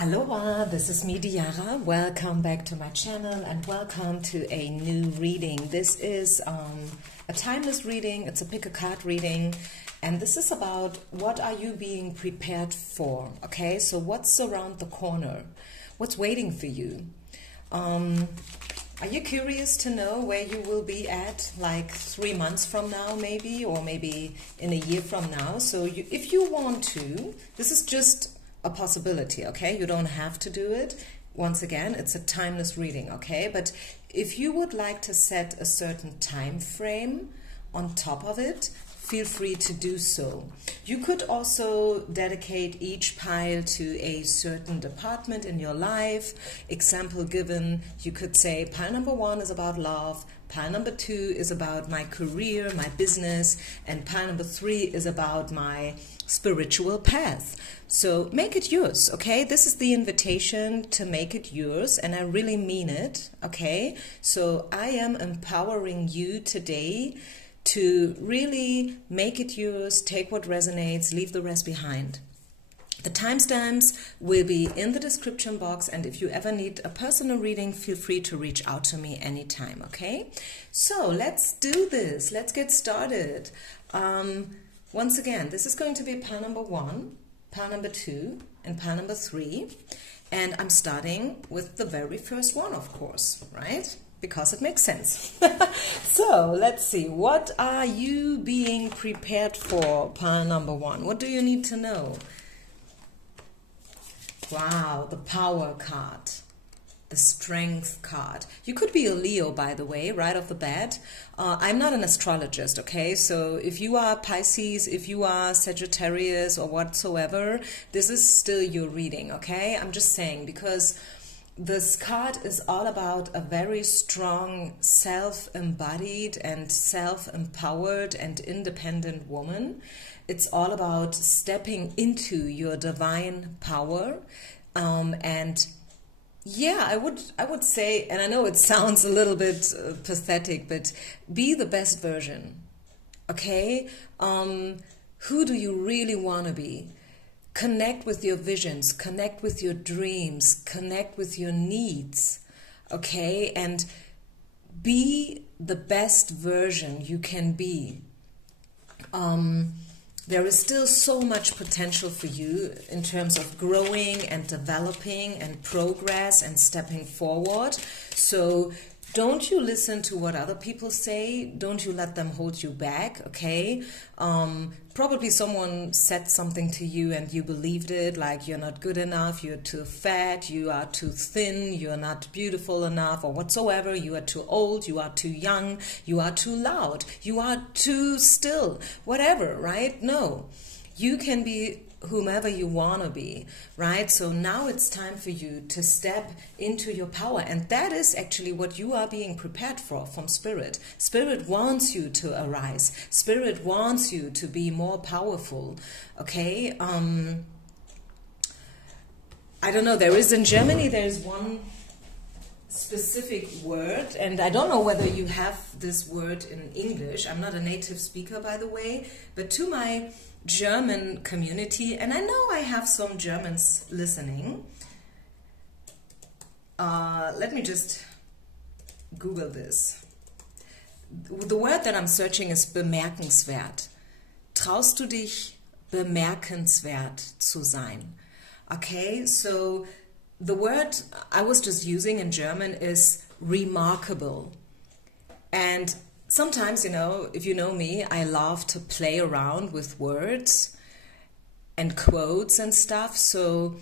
Aloha, this is me, Diara. Welcome back to my channel and welcome to a new reading. This is a timeless reading. It's a pick a card reading, and this is about what are you being prepared for. Okay, so what's around the corner? What's waiting for you? Are you curious to know where you will be at like 3 months from now maybe, or maybe in a year from now? So if you want to, this is just a possibility, okay? You don't have to do it. Once again, it's a timeless reading, okay? But if you would like to set a certain time frame on top of it, feel free to do so. You could also dedicate each pile to a certain department in your life. Example given, you could say pile number 1 is about love, pile number 2 is about my career, my business, and pile number 3 is about my spiritual path. So make it yours, okay? This is the invitation to make it yours, and I really mean it, okay? So I am empowering you today to really make it yours, take what resonates, leave the rest behind. The timestamps will be in the description box, and if you ever need a personal reading, feel free to reach out to me anytime, okay? So let's do this. Let's get started. Once again, this is going to be pile number 1, pile number 2, and pile number 3. And I'm starting with the very first one, of course, right? Because it makes sense. So let's see. What are you being prepared for, pile number 1? What do you need to know? Wow, the power card. The strength card. You could be a Leo, by the way, right off the bat. I'm not an astrologist, okay? So if you are Pisces, if you are Sagittarius or whatsoever, this is still your reading, okay? I'm just saying, because this card is all about a very strong, self-embodied and self-empowered and independent woman. It's all about stepping into your divine power, and yeah, I would say, and I know it sounds a little bit pathetic, but be the best version, okay? Who do you really want to be? Connect with your visions, connect with your dreams, connect with your needs, okay? And be the best version you can be. There is still so much potential for you in terms of growing and developing and progress and stepping forward. So don't you listen to what other people say. Don't you let them hold you back, okay? Probably someone said something to you and you believed it, like you're not good enough, you're too fat, you are too thin, you're not beautiful enough, or whatsoever. You are too old, you are too young, you are too loud, you are too still, whatever, right? No, you can be whomever you want to be, right? So now it's time for you to step into your power, and that is actually what you are being prepared for from Spirit. Spirit wants you to arise. Spirit wants you to be more powerful, okay? I don't know, there is in Germany, there's one specific word, and I don't know whether you have this word in English. I'm not a native speaker, by the way, but to my German community, and I know I have some Germans listening. Let me just Google this. The word that I'm searching is bemerkenswert. Traust du dich, bemerkenswert zu sein? Okay, so the word I was just using in German is remarkable. And sometimes, you know, if you know me, I love to play around with words and quotes and stuff. So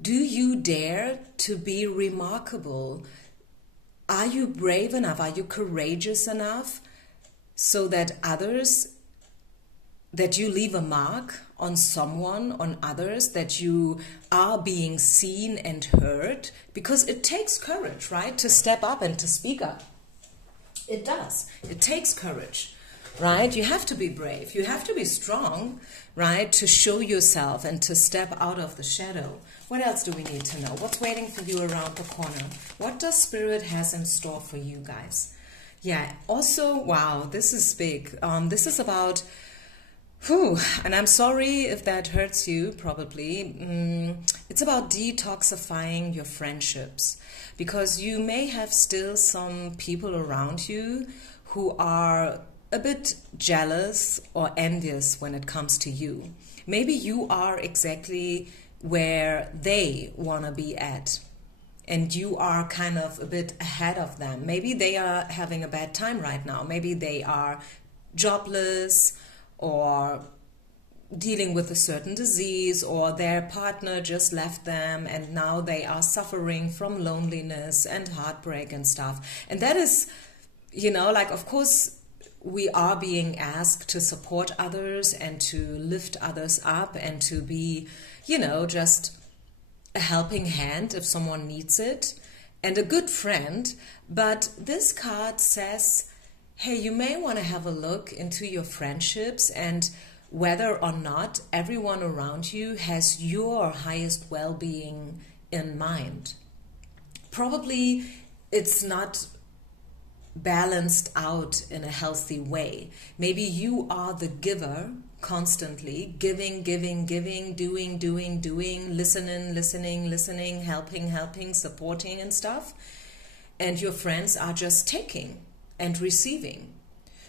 do you dare to be remarkable? Are you brave enough? Are you courageous enough so that others, that you leave a mark on someone, on others, that you are being seen and heard? Because it takes courage, right, to step up and to speak up. It does. It takes courage, right? You have to be brave. You have to be strong, right, to show yourself and to step out of the shadow. What else do we need to know? What's waiting for you around the corner? What does Spirit has in store for you guys? Yeah, also, wow, this is big. This is about Whew, and I'm sorry if that hurts you, probably. It's about detoxifying your friendships, because you may have still some people around you who are a bit jealous or envious when it comes to you. Maybe you are exactly where they want to be at, and you are kind of a bit ahead of them. Maybe they are having a bad time right now. Maybe they are jobless, or dealing with a certain disease, or their partner just left them and now they are suffering from loneliness and heartbreak and stuff. And that is, like, of course, we are being asked to support others and to lift others up and to be, just a helping hand if someone needs it and a good friend. But this card says, hey, you may want to have a look into your friendships and whether or not everyone around you has your highest well-being in mind. Probably it's not balanced out in a healthy way. Maybe you are the giver, constantly giving, doing, listening, helping, supporting and stuff. And your friends are just taking and receiving.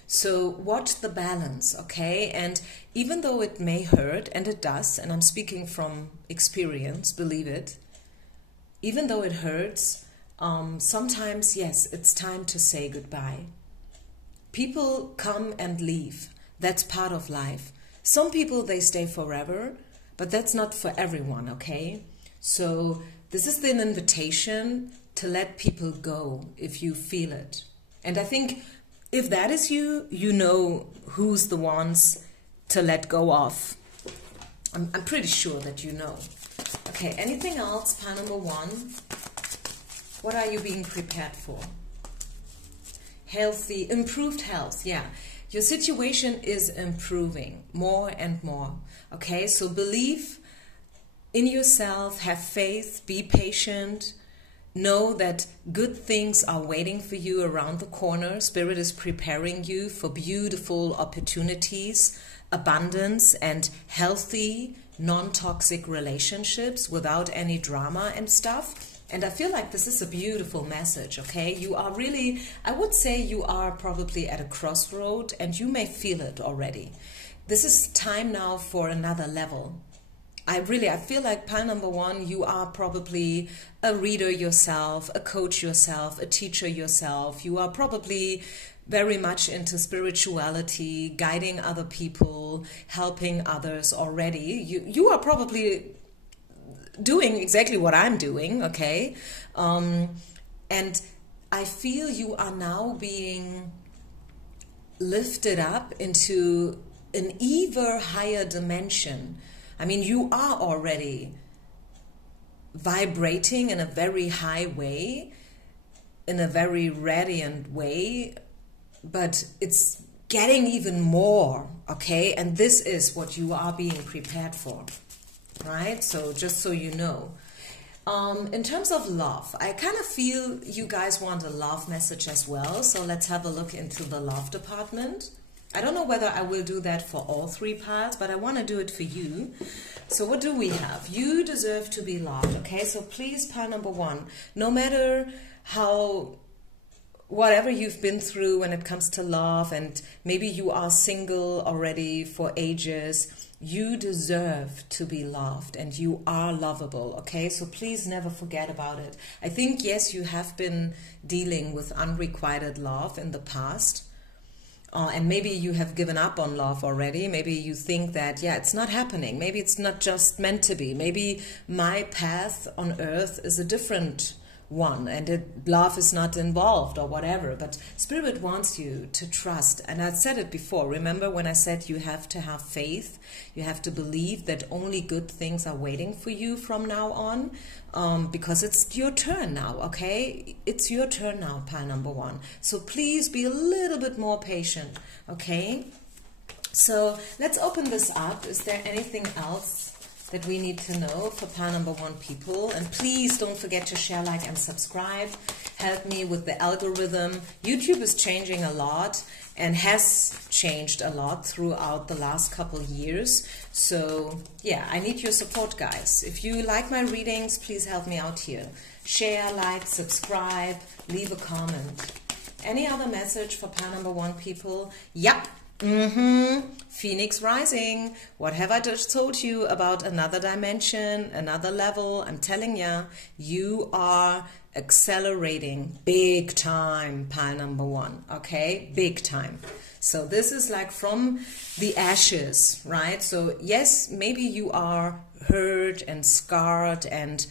So watch the balance, okay? And even though it may hurt, and it does, and I'm speaking from experience, believe it, even though it hurts, sometimes, yes, it's time to say goodbye. People come and leave. That's part of life. Some people, they stay forever, but that's not for everyone, okay? So this is an invitation to let people go if you feel it. And I think if that is you, you know who's the ones to let go of. I'm pretty sure that you know. Okay, anything else? Pile number 1. What are you being prepared for? Healthy, improved health, yeah. Your situation is improving more and more. Okay, so believe in yourself, have faith, be patient. Know that good things are waiting for you around the corner. Spirit is preparing you for beautiful opportunities, abundance, and healthy, non-toxic relationships without any drama and stuff. And I feel like this is a beautiful message, okay? You are really, I would say you are probably at a crossroad and you may feel it already. This is time now for another level. I feel like pile number 1, you are probably a reader yourself, a coach yourself, a teacher yourself. You are probably very much into spirituality, guiding other people, helping others already. You are probably doing exactly what I'm doing, okay? And I feel you are now being lifted up into an even higher dimension. I mean, you are already vibrating in a very high way, in a very radiant way, but it's getting even more, okay? And this is what you are being prepared for, right? So just so you know. In terms of love, I kind of feel you guys want a love message as well, so let's have a look into the love department. I don't know whether I will do that for all 3 piles, but I want to do it for you. So what do we have? You deserve to be loved, okay? So please, pile number 1, no matter how, whatever you've been through when it comes to love, and maybe you are single already for ages, you deserve to be loved and you are lovable, okay? So please never forget about it. I think, yes, you have been dealing with unrequited love in the past. And maybe you have given up on love already. Maybe you think that, yeah, it's not happening. Maybe it's not just meant to be. Maybe my path on earth is a different one and love is not involved or whatever. But Spirit wants you to trust. And I said it before. Remember when I said you have to have faith? You have to believe that only good things are waiting for you from now on. Because it's your turn now, okay? It's your turn now, pile number 1. So please be a little bit more patient, okay? So let's open this up. Is there anything else that we need to know for pile number 1 people? And please don't forget to share, like, and subscribe. help me with the algorithm. YouTube is changing a lot and has changed a lot throughout the last couple years. So yeah, I need your support, guys. If you like my readings, please help me out here. Share, like, subscribe, leave a comment. Any other message for pile number 1, people? Yep. Phoenix rising. What have I just told you about another dimension, another level? I'm telling ya, you are accelerating big time, pile number 1. Okay, big time. So this is like from the ashes, right? So yes, maybe you are hurt and scarred, and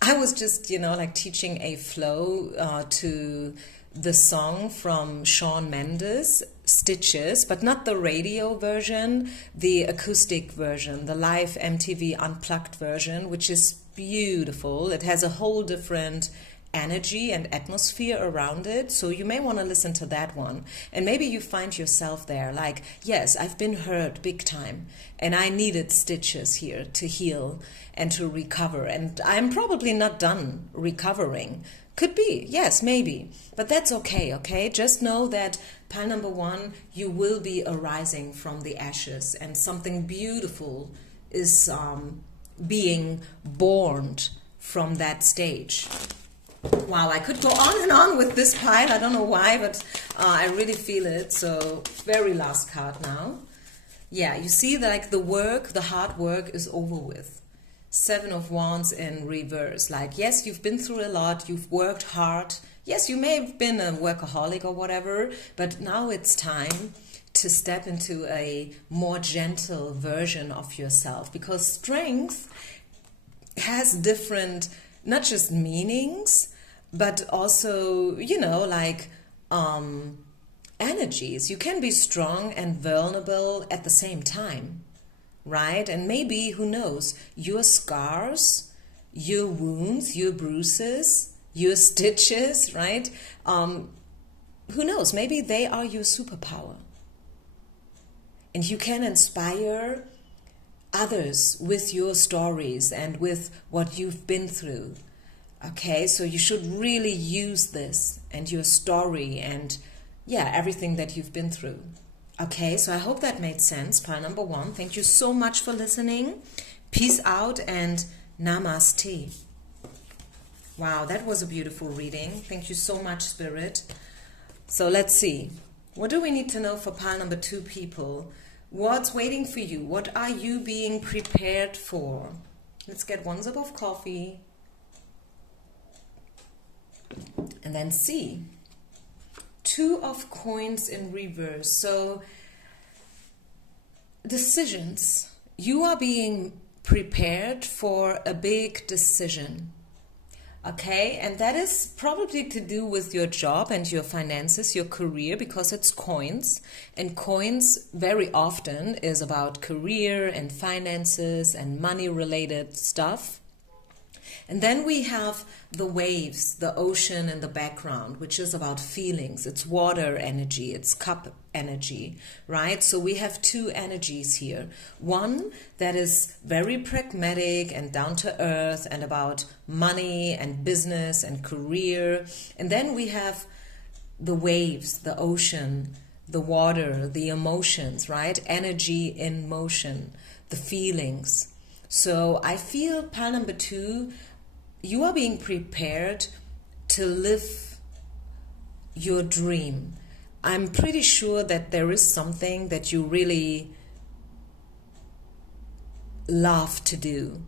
I was just, you know, like teaching a flow to the song from Shawn Mendes, Stitches, but not the radio version, the acoustic version, the live MTV unplugged version, which is beautiful. It has a whole different energy and atmosphere around it, so you may want to listen to that one, and maybe you find yourself there like, yes, I've been hurt big time and I needed stitches here to heal and to recover, and I'm probably not done recovering. Could be, yes, maybe, but that's okay, okay? Just know that pile number 1, you will be arising from the ashes, and something beautiful is being born from that stage. Wow, I could go on and on with this pile. I don't know why, but I really feel it. So very last card now. Yeah, you see, like the work, the hard work is over with. 7 of Wands in reverse. Like, yes, you've been through a lot. You've worked hard. Yes, you may have been a workaholic or whatever, but now it's time to step into a more gentle version of yourself, because strength has different, not just meanings, but also, you know, like energies. You can be strong and vulnerable at the same time, right? And maybe, who knows, your scars, your wounds, your bruises, your stitches, right? Who knows, maybe they are your superpower. And you can inspire others with your stories and with what you've been through. Okay, so you should really use this and your story and, yeah, everything that you've been through. Okay, so I hope that made sense, pile number 1. Thank you so much for listening. Peace out and namaste. Wow, that was a beautiful reading. Thank you so much, Spirit. So let's see. What do we need to know for pile number 2, people? What's waiting for you? What are you being prepared for? Let's get 1 sip of coffee. And then see. 2 of coins in reverse. So decisions. You are being prepared for a big decision. Okay, and that is probably to do with your job and your finances, your career, because it's coins. And coins very often is about career and finances and money-related stuff. And then we have the waves, the ocean in the background, which is about feelings. It's water energy, it's cup energy, right? So we have 2 energies here. One that is very pragmatic and down to earth and about money and business and career. And then we have the waves, the ocean, the water, the emotions, right? Energy in motion, the feelings. So I feel pile number 2, you are being prepared to live your dream. I'm pretty sure that there is something that you really love to do.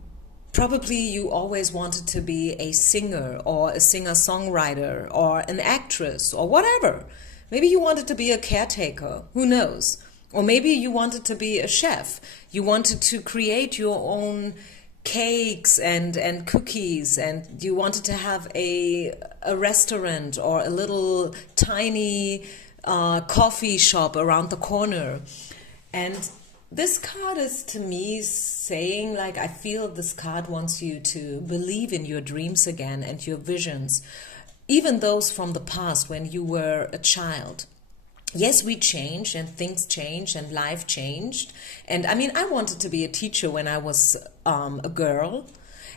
Probably you always wanted to be a singer or a singer-songwriter or an actress or whatever. Maybe you wanted to be a caretaker, who knows? Or maybe you wanted to be a chef. You wanted to create your own cakes and cookies, and you wanted to have a restaurant or a little tiny coffee shop around the corner. And this card is, to me, saying, like, I feel this card wants you to believe in your dreams again and your visions, even those from the past when you were a child. yes, we change and things change and life changed. And I mean, I wanted to be a teacher when I was a girl.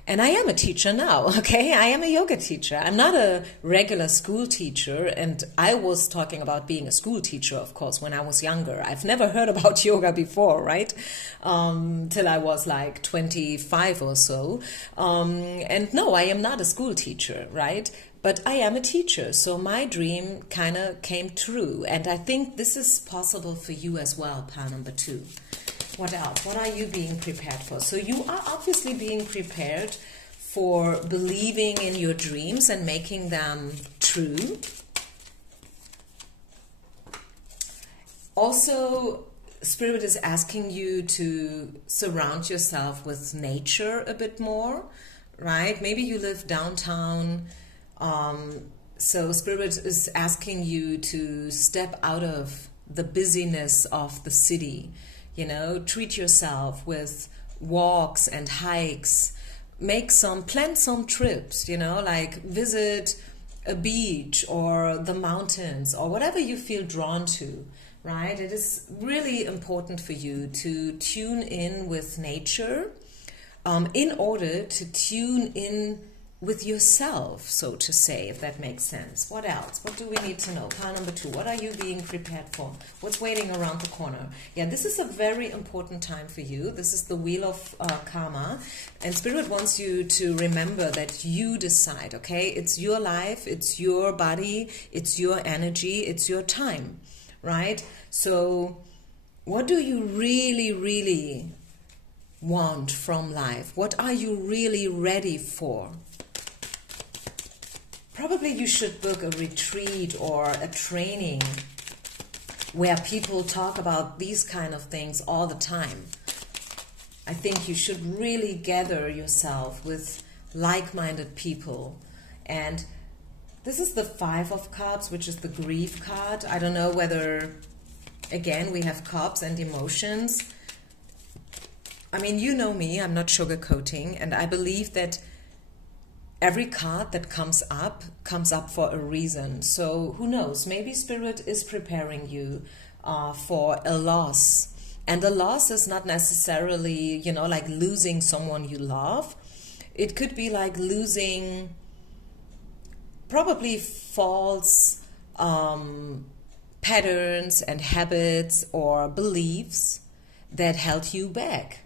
And I am a teacher now, okay? I am a yoga teacher. I'm not a regular school teacher. And I was talking about being a school teacher, of course, when I was younger. I've never heard about yoga before, right? Till I was like 25 or so. And no, I am not a school teacher, right? But I am a teacher, so my dream kind of came true. And I think this is possible for you as well, pile number 2. What else? What are you being prepared for? So you are obviously being prepared for believing in your dreams and making them true. Also, Spirit is asking you to surround yourself with nature a bit more, right? Maybe you live downtown. So Spirit is asking you to step out of the busyness of the city, you know, treat yourself with walks and hikes, plan some trips, you know, like visit a beach or the mountains or whatever you feel drawn to, right? It is really important for you to tune in with nature in order to tune in with yourself, so to say, if that makes sense. What else? What do we need to know? Pile number 2, what are you being prepared for? What's waiting around the corner? Yeah, this is a very important time for you. This is the Wheel of Karma. And Spirit wants you to remember that you decide, okay? It's your life, it's your body, it's your energy, it's your time, right? So what do you really, really want from life? What are you really ready for? Probably you should book a retreat or a training where people talk about these kind of things all the time. I think you should really gather yourself with like-minded people. And this is the 5 of Cups, which is the grief card. I don't know whether, again, we have cups and emotions. I mean, you know me, I'm not sugarcoating, and I believe that every card that comes up for a reason. So who knows, maybe Spirit is preparing you for a loss. And the loss is not necessarily, you know, like losing someone you love. It could be like losing probably false patterns and habits or beliefs that held you back.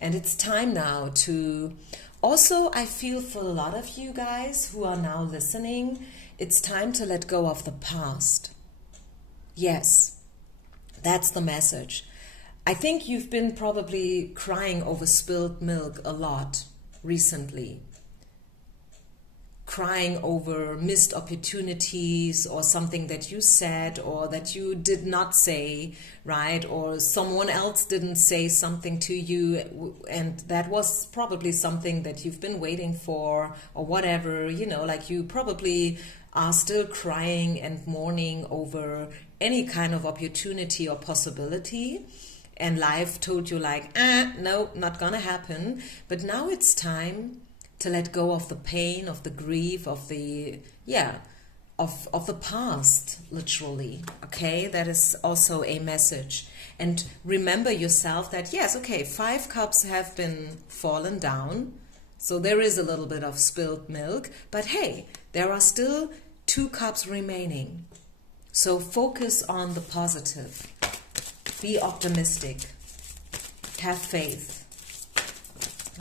And it's time now to... Also, I feel for a lot of you guys who are now listening, it's time to let go of the past. Yes, that's the message. I think you've been probably crying over spilled milk a lot recently. Crying over missed opportunities or something that you said or that you did not say, right? Or someone else didn't say something to you and that was probably something that you've been waiting for or whatever, you know, like you probably are still crying and mourning over any kind of opportunity or possibility. And life told you like, no, not gonna happen. But now it's time to let go of the pain, of the grief, of the, of the past, literally, okay? That is also a message. And remember yourself that, yes, okay, 5 cups have been fallen down, so there is a little bit of spilled milk, but hey, there are still 2 cups remaining. So focus on the positive. Be optimistic. Have faith.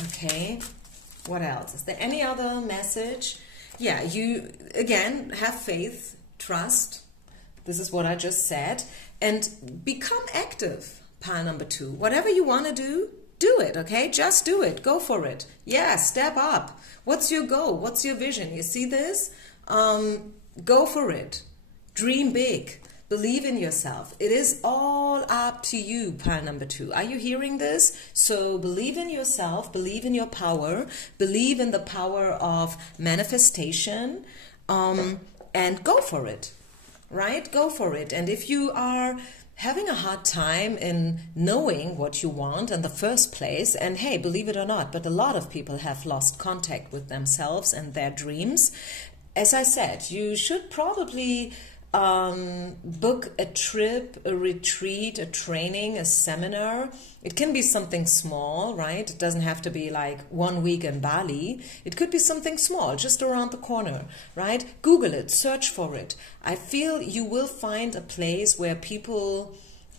Okay? What else? Is there any other message? Yeah, you, again, have faith, trust. This is what I just said. And become active, pile number 2. Whatever you want to do, do it, okay? Just do it. Go for it. Yeah, step up. What's your goal? What's your vision? You see this? Go for it. Dream big. Believe in yourself. It is all up to you, pile number 2. Are you hearing this? So believe in yourself, believe in your power, believe in the power of manifestation, and go for it, right? Go for it. And if you are having a hard time in knowing what you want in the first place, and hey, believe it or not, but a lot of people have lost contact with themselves and their dreams. As I said, you should probably book a trip, a retreat, a training, a seminar. It can be something small, right? It doesn't have to be like 1 week in Bali. It could be something small, just around the corner, right? Google it, search for it. I feel you will find a place where people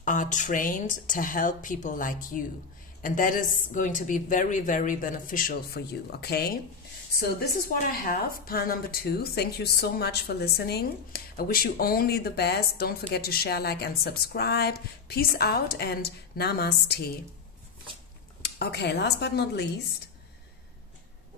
are trained to help people like you. And that is going to be very, very beneficial for you, okay? So this is what I have, pile number 2. Thank you so much for listening. I wish you only the best. Don't forget to share, like, and subscribe. Peace out and namaste. Okay, last but not least,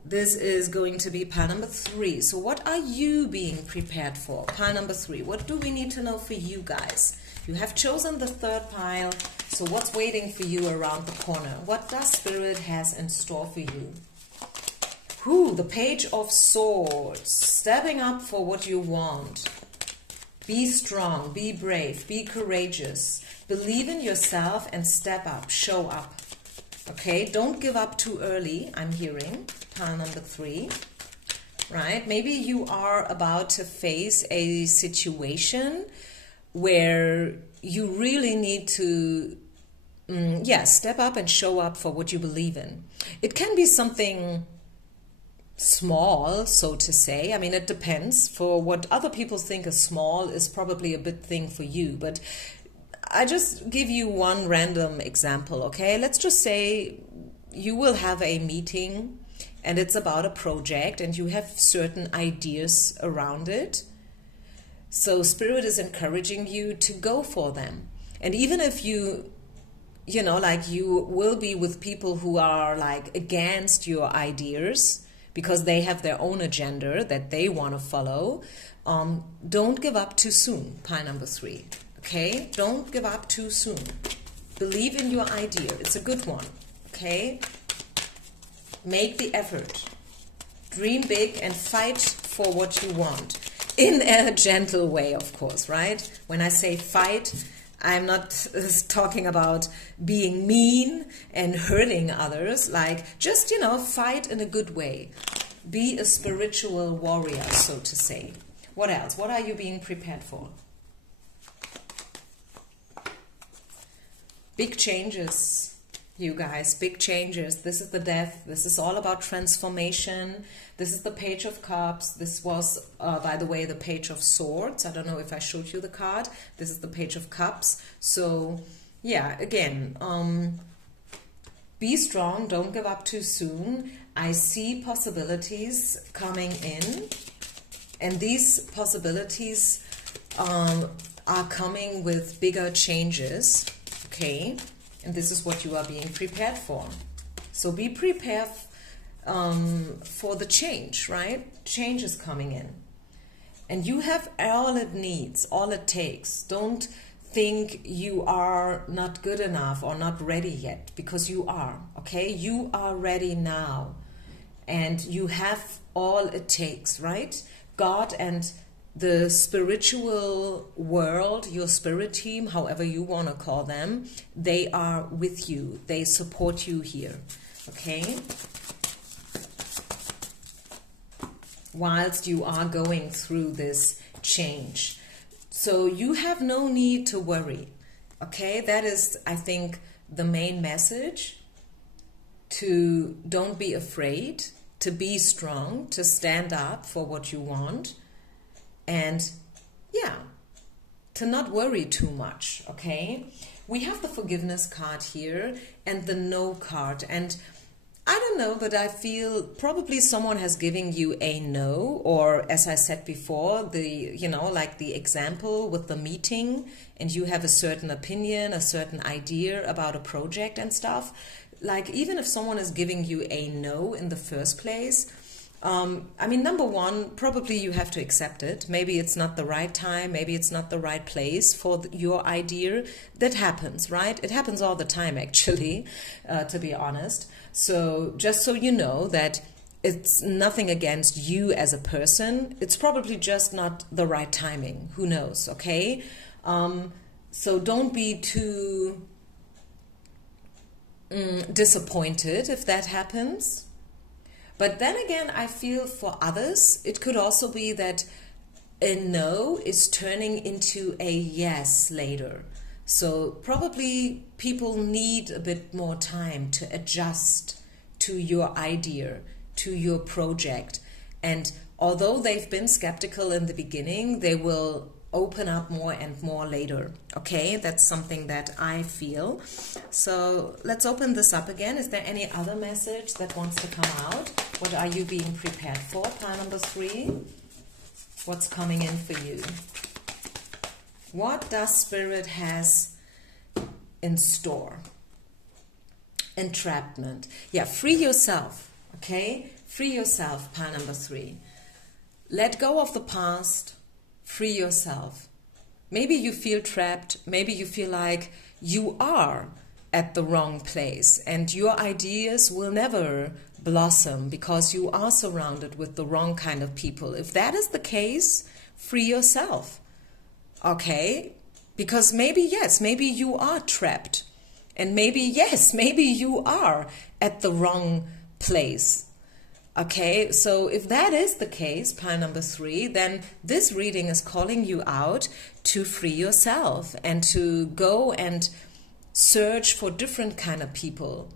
this is going to be pile number 3. So what are you being prepared for? Pile number 3. What do we need to know for you guys? You have chosen the 3rd pile. So what's waiting for you around the corner? What does Spirit has in store for you? The Page of Swords, stepping up for what you want. Be strong, be brave, be courageous. Believe in yourself and step up, show up. Okay, don't give up too early, I'm hearing. Pile number 3, right? Maybe you are about to face a situation where you really need to, step up and show up for what you believe in. It can be something small, so to say. I mean, it depends. For what other people think is small is probably a big thing for you. But I just give you one random example, okay? Let's just say you will have a meeting and it's about a project and you have certain ideas around it. So Spirit is encouraging you to go for them. And even if you will be with people who are like against your ideas, because they have their own agenda that they want to follow, don't give up too soon, pile number 3. Okay? Don't give up too soon. Believe in your idea. It's a good one. Okay? Make the effort. Dream big and fight for what you want. In a gentle way, of course, right? When I say fight, I'm not talking about being mean and hurting others. Like, just, fight in a good way. Be a spiritual warrior, so to say. What else? What are you being prepared for? Big changes, you guys. Big changes. This is the Death. This is all about transformation. This is the Page of Cups. This was, by the way, the Page of Swords. I don't know if I showed you the card. This is the Page of Cups. So, yeah, again, be strong. Don't give up too soon. I see possibilities coming in. And these possibilities are coming with bigger changes. Okay? And this is what you are being prepared for. So be prepared for the change, right? Change is coming in. And you have all it needs, all it takes. Don't think you are not good enough or not ready yet, because you are, okay? You are ready now. And you have all it takes, right? God and the spiritual world, your spirit team, however you want to call them, they are with you. They support you here, okay? Whilst you are going through this change. So you have no need to worry, okay? That is, I think, the main message. To don't be afraid, to be strong, to stand up for what you want. And yeah, to not worry too much, okay? We have the forgiveness card here and the no card. And I don't know, but I feel probably someone has given you a no, or as I said before, like the example with the meeting, and you have a certain opinion, a certain idea about a project and stuff. Like, even if someone is giving you a no in the first place, I mean, number one, probably you have to accept it. Maybe it's not the right time. Maybe it's not the right place for your idea. That happens, right? It happens all the time, actually, to be honest. So just so you know that it's nothing against you as a person. It's probably just not the right timing. Who knows, okay? So don't be too disappointed if that happens. But then again, I feel for others, it could also be that a no is turning into a yes later. So probably people need a bit more time to adjust to your idea, to your project. And although they've been skeptical in the beginning, they will open up more and more later. Okay, that's something that I feel. So let's open this up again. Is there any other message that wants to come out? What are you being prepared for? Pile number 3. What's coming in for you? What does Spirit has in store? Entrapment. Yeah, free yourself. Okay, free yourself. Pile number 3. Let go of the past. Free yourself. Maybe you feel trapped. Maybe you feel like you are at the wrong place and your ideas will never blossom because you are surrounded with the wrong kind of people. If that is the case, free yourself. Okay? Because maybe, yes, maybe you are trapped. And maybe, yes, maybe you are at the wrong place. Okay, so if that is the case, pile number 3, then this reading is calling you out to free yourself and to go and search for different kind of people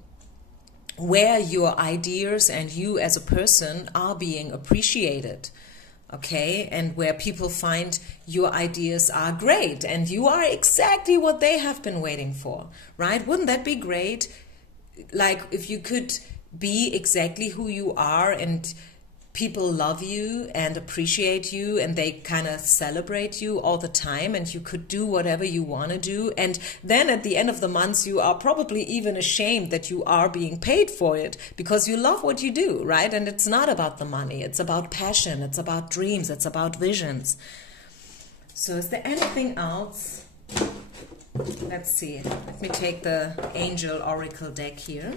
where your ideas and you as a person are being appreciated. Okay, and where people find your ideas are great and you are exactly what they have been waiting for, right? Wouldn't that be great? Like if you could be exactly who you are and people love you and appreciate you and they kind of celebrate you all the time and you could do whatever you want to do, and then at the end of the month you are probably even ashamed that you are being paid for it because you love what you do, right? And it's not about the money, it's about passion, it's about dreams, it's about visions. So is there anything else? Let's see, let me take the Angel Oracle deck here.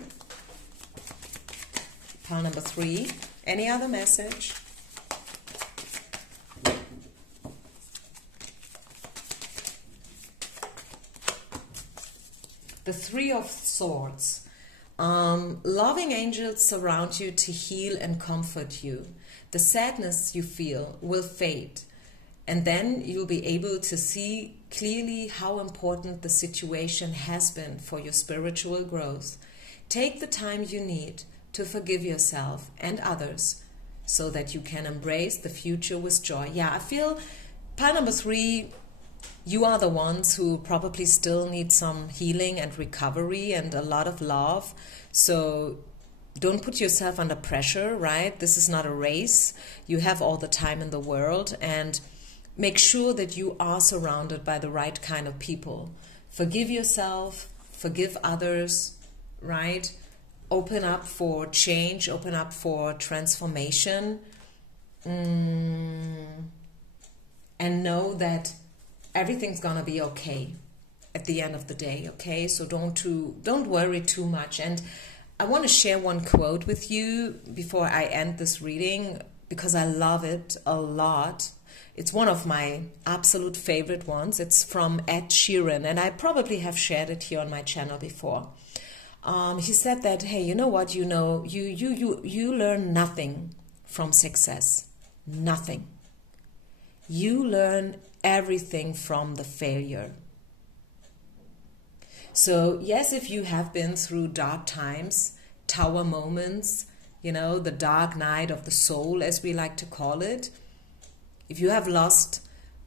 Pile number 3. Any other message? The 3 of Swords. Loving angels surround you to heal and comfort you. The sadness you feel will fade. And then you'll be able to see clearly how important the situation has been for your spiritual growth. Take the time you need to forgive yourself and others so that you can embrace the future with joy. Yeah, I feel pile number 3, you are the ones who probably still need some healing and recovery and a lot of love. So don't put yourself under pressure, right? This is not a race. You have all the time in the world, and make sure that you are surrounded by the right kind of people. Forgive yourself, forgive others, right? Open up for change, open up for transformation, and know that everything's gonna be okay at the end of the day, okay? So don't worry too much. And I want to share one quote with you before I end this reading because I love it a lot. It's one of my absolute favorite ones. It's from Ed Sheeran, and I probably have shared it here on my channel before. He said that, hey, you know what, you learn nothing from success. Nothing. You learn everything from the failure. So yes, if you have been through dark times, tower moments, you know, the dark night of the soul, as we like to call it, if you have lost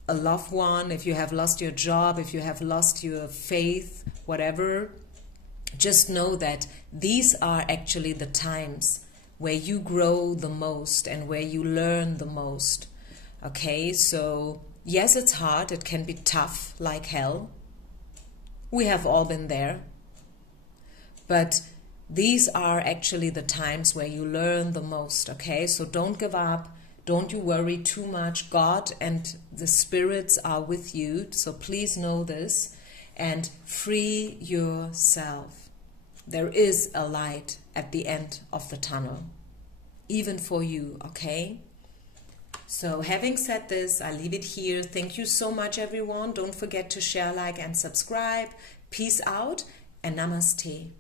a loved one, if you have lost your job, if you have lost your faith, whatever, just know that these are actually the times where you grow the most and where you learn the most. Okay, so yes, it's hard. It can be tough like hell. We have all been there. But these are actually the times where you learn the most. Okay, so don't give up. Don't you worry too much. God and the spirits are with you. So please know this and free yourself. There is a light at the end of the tunnel, even for you, okay? So having said this, I leave it here. Thank you so much, everyone. Don't forget to share, like, and subscribe. Peace out and namaste.